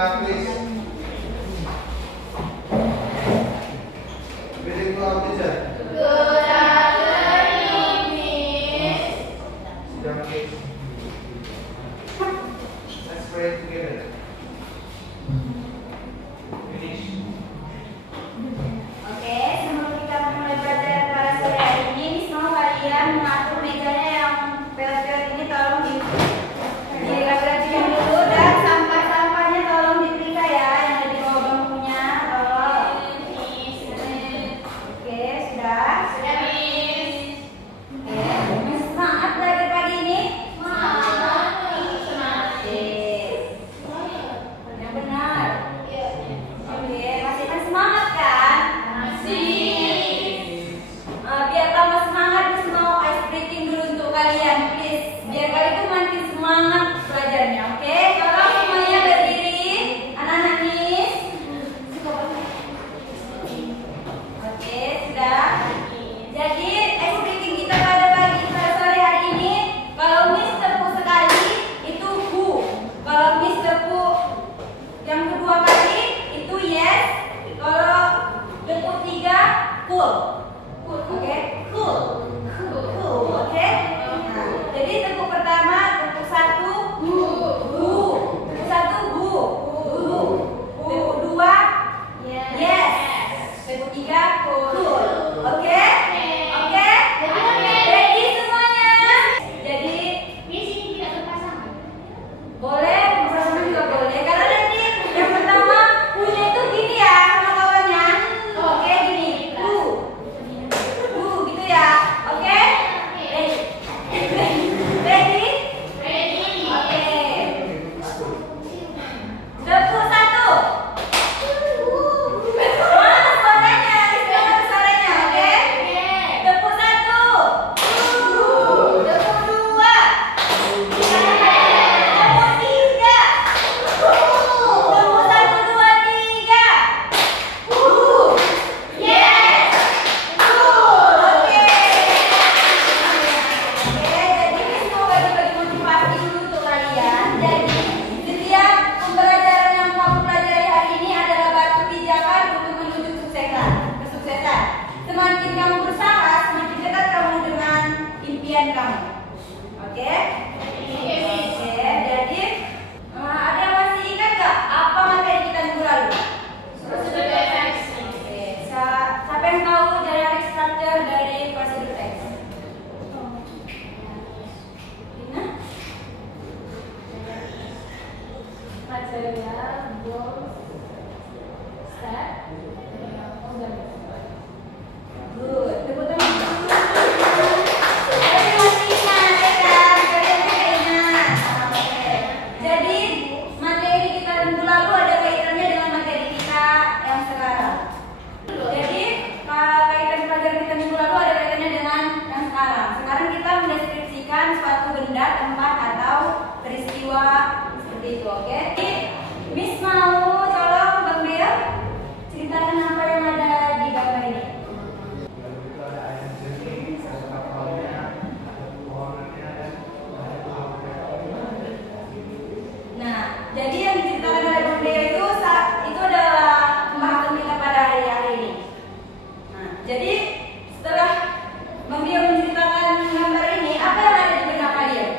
ya, please. Reading to our teacher. Good afternoon, Miss. Sit down, kids. Let's pray together. Finish. Oke, sebelum kita mulai belajar pada sore hari ini, Miss mau kalian mengatur mejanya yang peot-peot ini tolong dirapikan dulu dan sampah-sampahnya tolong diperiksa ya, yang ada di bawah bangkunya. Tolong. Oke, sudah? Sudah, Miss. Oke, Miss semangat belajar pagi ini? Semangat. Oke. Benar-benar. Oke, masih kan semangat kan? Biar tambah semangat, Miss mau ice breaking dulu untuk kalian, please. Biar kalian tuh makin semangat belajarnya, oke? Kalau semuanya berdiri, anak-anak Miss. Oke, sudah. Jadi ice breaking kita pada sore hari ini, kalau Miss tepuk sekali itu who. Kalau Miss tepuk yang kedua kali itu yes. Kalau tepuk tiga cool. Oke, cool. Oke. Nah, jadi tepuk pertama, tepuk satu, who. Tepuk satu, who. Tepuk dua, yes. Tepuk tiga, cool. Oke? Oke? Ready semuanya? Jadi boleh, bersama juga boleh. Karena nanti yang pertama punya itu gini ya sama kawannya. Oke, gini. Gitu ya. Oke? Ready? Oke. Tepuk satu. Mana suaranya? Mana suaranya? Oke? Tepuk satu. Tepuk dua. Tepuk tiga. Tepuk satu, dua, tiga. Yes. Oke. Jadi Miss mau bagi-bagi motivasi dulu untuk kalian. Jadi setiap pembelajaran yang kamu pelajari hari ini adalah batu pijakan untuk menuju kesuksesan. Semakin kamu berusaha, semakin dekat kamu dengan impian kamu. Oke? Oke. Jadi ada yang masih ingat nggak apa materi kita minggu lalu? Oke. Siapa yang tahu dynamic structure dari prosedur text? Dina? Material, goals, step, Good. Tepuk tangan. Kalian masih ingat ya kan? Kalian masih ingat. Oke. Jadi materi kita minggu lalu ada kaitannya dengan materi kita yang sekarang. Jadi kaitan pelajaran kita minggu lalu ada kaitannya dengan yang sekarang. Sekarang kita mendeskripsikan suatu benda, tempat atau peristiwa seperti itu. Oke? Jadi Miss mau tolong Bang Bel ceritakan apa yang ada di gambar ini. Lalu itu ada air jernih, ada kapalnya, ada pohonannya, dan ada pohonnya. Nah, jadi yang diceritakan oleh Bang Deo itu adalah pembahasan kita pada hari ini. Nah, jadi setelah Bang Deo menceritakan gambar ini, apa yang ada di benak kalian?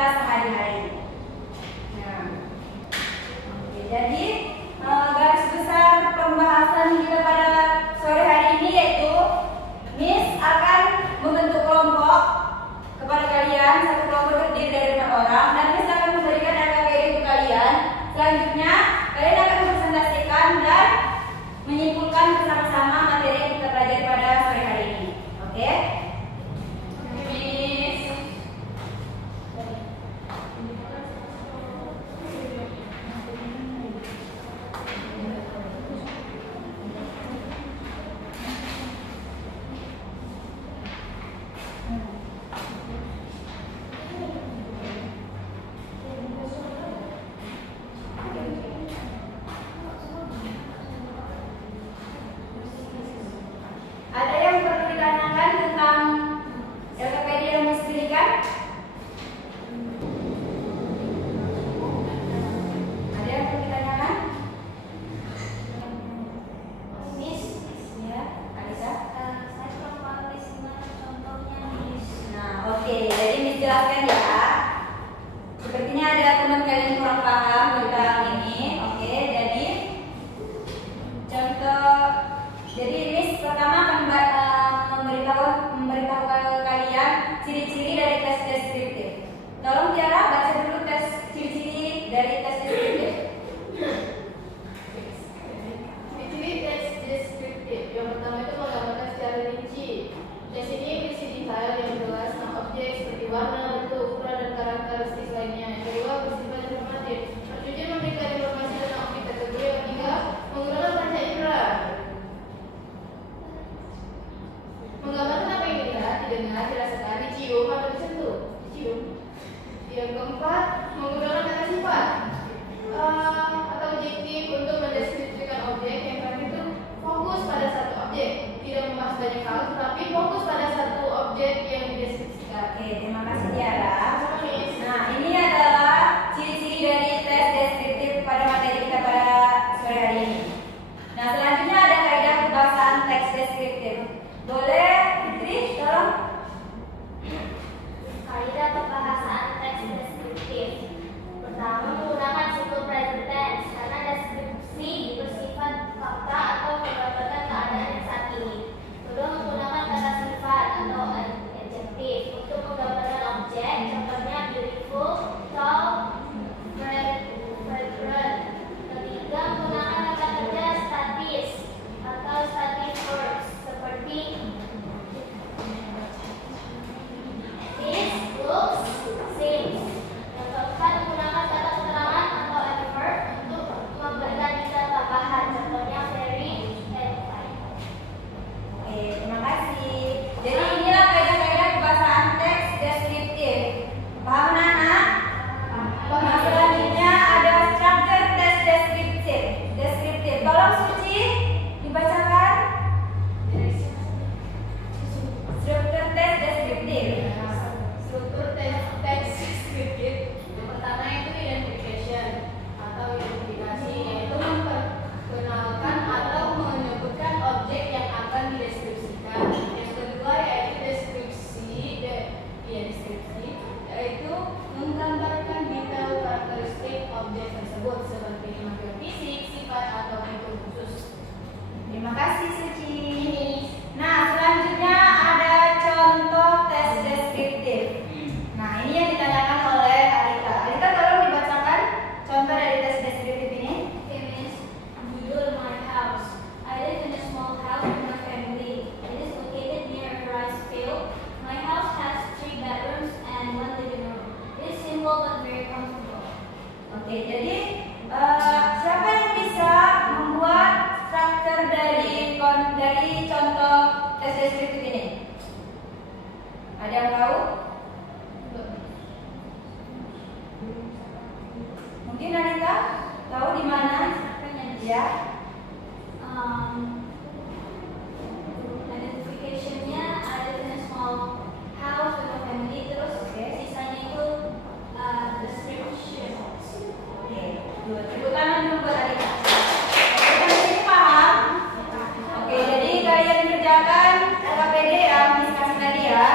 kita sehari-hari. Nah, oke, jadi garis besar pembahasan kita pada sore hari ini yaitu Miss akan membentuk kelompok kepada kalian. Satu kelompok terdiri dari 4 orang dan Miss akan memberikan LKPD untuk kalian. Selanjutnya kalian akan presentasikan dan menyimpulkan bersama-sama materi yang kita pelajari pada sore hari ini. Oke? Miss. Ada yang perlu ditanyakan tentang LKPD yang Miss berikan? Ada yang perlu ditanyakan? Miss, Ya, Alisa. saya kurang paham Miss gimana contohnya Miss. Nah, oke, jadi Miss jelaskan ya. Sepertinya ada teman kalian kurang paham tentang ini. Oke, jadi contoh. Jadi Miss pertama akan memberitahu ke kalian ciri-ciri dari tes deskriptif. Tolong Tiara baca dulu tes ciri-ciri dari tes deskriptif. Ciri tes deskriptif. Yang pertama itu menggambarkan secara rinci. Tes ini berisi detail yang jelas tentang objek seperti warna, bentuk, ukuran, dan karakteristik lainnya. Yang kedua, bersifat informatif. Tujuan memberikan informasi tentang objek tersebut. Yang ketiga, menggunakan panca indera. Menggambarkan apa yang dilihat, didengar, dirasakan, dicium, atau disentuh. Dicium. Yang keempat, menggunakan kata sifat atau adjektif untuk mendeskripsikan objek. Yang terakhir itu fokus pada satu objek, tidak membahas banyak hal, tetapi fokus pada satu objek yang dideskripsikan. Oke, terima kasih Tiara. Miss. Nah, ini adalah ciri-ciri dari tes deskriptif pada materi kita pada sore hari ini. Nah, selanjutnya ada kaidah pembahasan teks deskriptif. Boleh Fitri, tolong? Kaidah pembahasan teks deskriptif. Pertama, menggunakan simple present tense karena deskripsi bersifat fakta atau menggambarkan keadaan yang saat ini. Kedua, menggunakan kata sifat atau adjektif untuk menggambarkan objek, contohnya beautiful, tall, fragrant. Ketiga, menggunakan kata kerja statis atau static verbs seperti this, looks, seems. Yang keempat, menggunakan kata keterangan atau adverb untuk memberikan detail tambahan, contohnya very and fine. Oke, terima kasih. Jadi inilah kaidah-kaidah pembahasan teks deskriptif. Paham anak-anak? Nah, selanjutnya ada struktur tes deskriptif. Tolong Suci dibacakan. Struktur tes deskriptif. Struktur teks deskriptif. Yang pertama itu identification atau identifikasi, yaitu memperkenalkan atau menyebutkan objek yang akan dideskripsikan. Yang kedua yaitu deskripsi, yaitu menggambarkan detail karakteristik objek tersebut seperti material fisik, sifat atau fitur khusus. Terima kasih Suci. Nah, selanjutnya ada contoh tes deskriptif. Nah, ini yang ditanyakan oleh Alita. Alita, tolong dibacakan contoh dari tes deskriptif ini. Okay, Miss. Judul My House. I live in a small house with my family. It is located near a rice field. My house has 3 bedrooms and 1 living room. It is simple but very comfortable. Oke, jadi siapa yang bisa membuat struktur dari contoh tes deskriptif ini? Ada yang tahu? Mungkin Anita tahu di mana? Ya. Identification-nya I live in a small house with my family. Terus sisanya itu description. Oke, tepuk tangan dulu buat Anita. Oke, sampai sini paham? Oke, jadi kalian kerjakan LKPD yang Miss kasih tadi ya.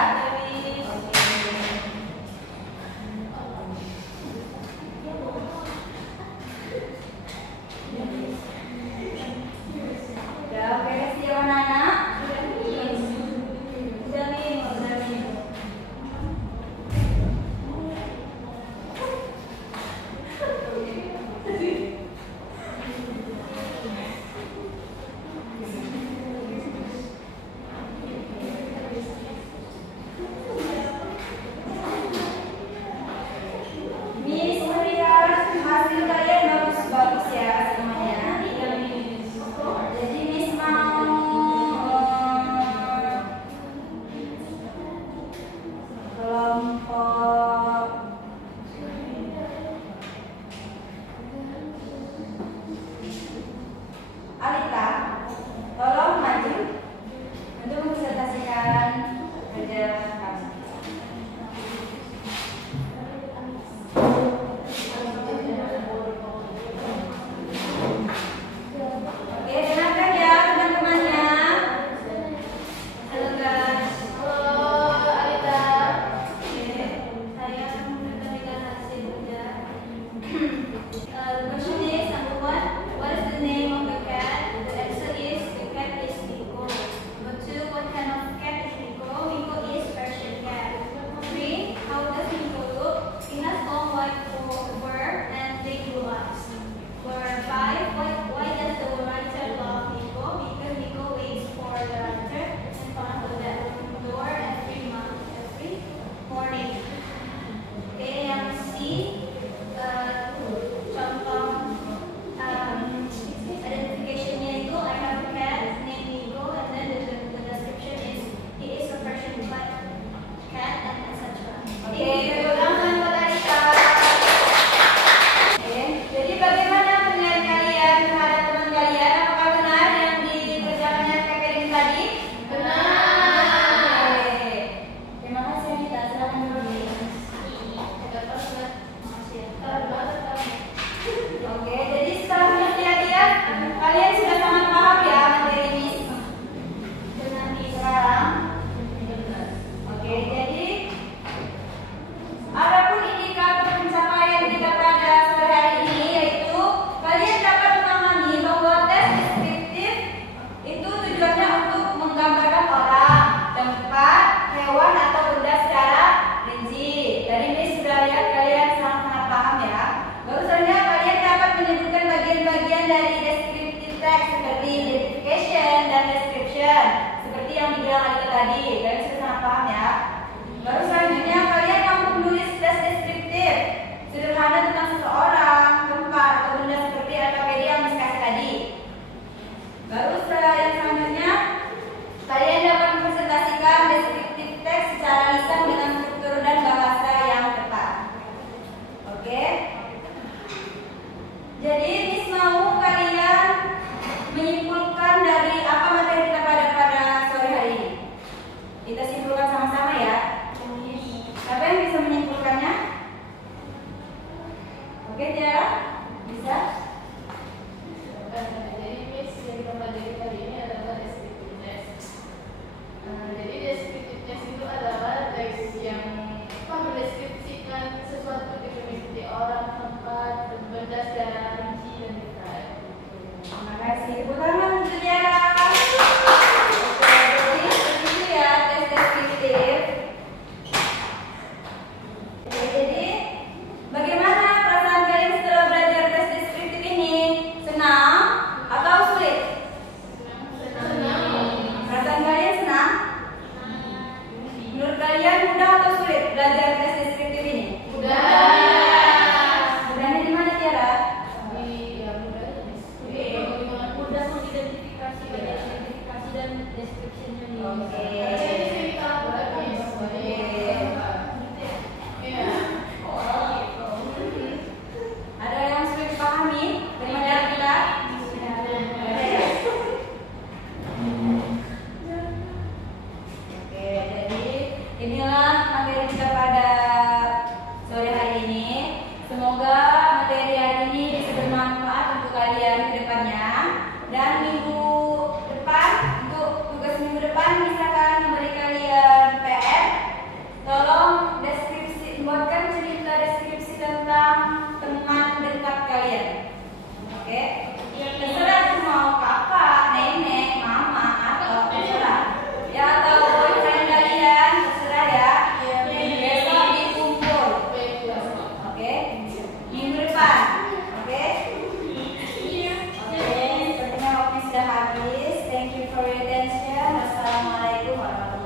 yang dibilang Alika tadi. Kalian sudah sangat paham ya. Baru selanjutnya kalian mampu menulis tes deskriptif sederhana tentang seseorang, tempat, atau benda seperti LKPD yang discuss tadi. Baru yang selanjutnya kalian dapat mempresentasikan deskriptif teks secara lisan dengan struktur dan bahasa yang tepat. Oke? Jadi Miss mau kalian menyimpulkan dari apa materi kita pada sore hari ini. Kita simpulkan sama-sama ya. Siapa yang bisa menyimpulkannya? Oke, Tiara? Bisa? Jadi Miss yang kita pelajari kali ini adalah descriptive test. Jadi descriptive test itu adalah teks yang mendeskripsikan sesuatu seperti orang, tempat, benda secara rinci dan detail. Terima kasih. Tepuk tangan untuk Tiara. Oke, jadi begitu ya tes deskriptif. Oke, jadi bagaimana perasaan kalian setelah belajar tes deskriptif ini? Senang atau sulit? Perasaan kalian senang? Menurut kalian mudah atau sulit belajar tes deskriptif ini? Mudahnya di mana, Tiara? Mudah mengidentifikasi banyak identifikasi dan description-nya nih. Oke. Ada yang sulit dipahami dari materi kita? Ada ya? Oke, jadi inilah materi kita pada sore hari ini. Semoga materi hari ini bisa bermanfaat untuk kalian ke depannya. Dan minggu depan, untuk tugas minggu depan, misalkan memberi kalian PR, tolong buatkan cerita deskripsi tentang teman dekat kalian. Oke? Terserah mau kakak, nenek, mama, atau terserah. Ya, atau boyfriend kalian, terserah ya. Besok dikumpul. Oke? Minggu depan. Oke? Oke, sepertinya waktunya sudah habis. Thank you for your attention. Wassalamualaikum warahmatullahi wabarakatuh.